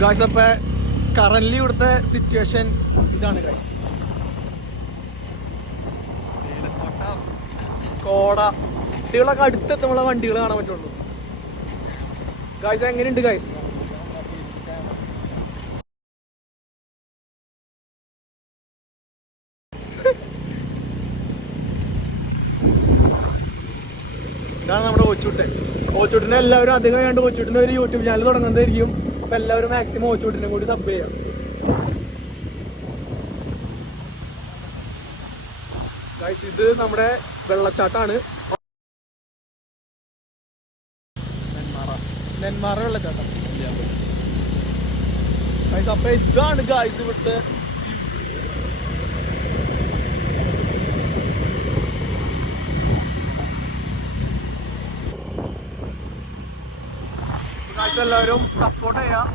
Guys അപ്പൊ currently ഇവിടുത്തെ situation ഇതാണ് ഗായ്സ്. കോട വണ്ടികളൊക്കെ അടുത്തെത്തുമ്പോഴേ വണ്ടികൾ കാണാൻ പറ്റുള്ളൂ. ഗായ്സ് എങ്ങനെയുണ്ട് ഗായ്സ്? ഇതാണ് നമ്മുടെ ഓച്ചൂട്ടിനെ എല്ലാവരും അധികം വേണ്ട ഓച്ചൂട്ടിന്റെ ഒരു യൂട്യൂബ് ചാനൽ തുടങ്ങുന്നതായിരിക്കും. അപ്പൊ എല്ലാവരും മാക്സിമം ഓച്ചൂട്ടിനെ കൂടി സബ് ചെയ്യാം. ഗൈസ് ഇത് നമ്മുടെ വെള്ളച്ചാട്ടാണ്, നെന്മാറ വെള്ളച്ചാട്ടം. ഗൈസ് അപ്പൊ ഇതാണ് ഗൈസ് ഇവിടുത്തെ എല്ലാവരും സപ്പോർട്ട് ചെയ്യാം.